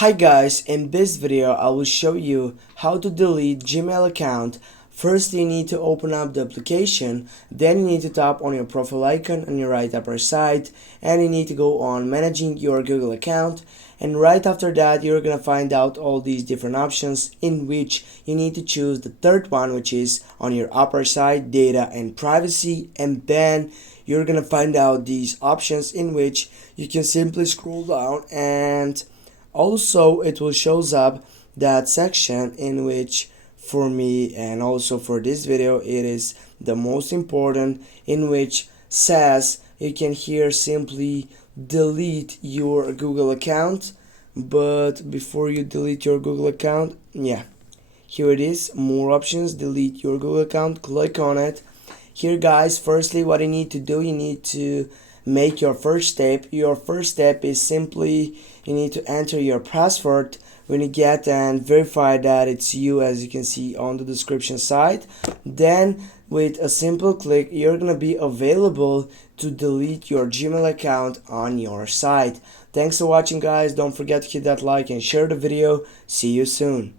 Hi guys, in this video I will show you how to delete Gmail account. First you need to open up the application, then you need to tap on your profile icon on your right upper side, and you need to go on managing your Google account, and right after that you're gonna find out all these different options in which you need to choose the third one, which is on your upper side, data and privacy, and then you're gonna find out these options in which you can simply scroll down, and also it will shows up that section in which for me and also for this video it is the most important, in which says you can here simply delete your Google account. But before you delete your Google account, here it is, more options, delete your Google account, click on it. Here guys, firstly what you need to do, you need to make your first step. Your first step is simply you need to enter your password when you get and verify that it's you, as you can see on the description side. Then with a simple click you're gonna be available to delete your Gmail account on your site. Thanks for watching guys, don't forget to hit that like and share the video. See you soon.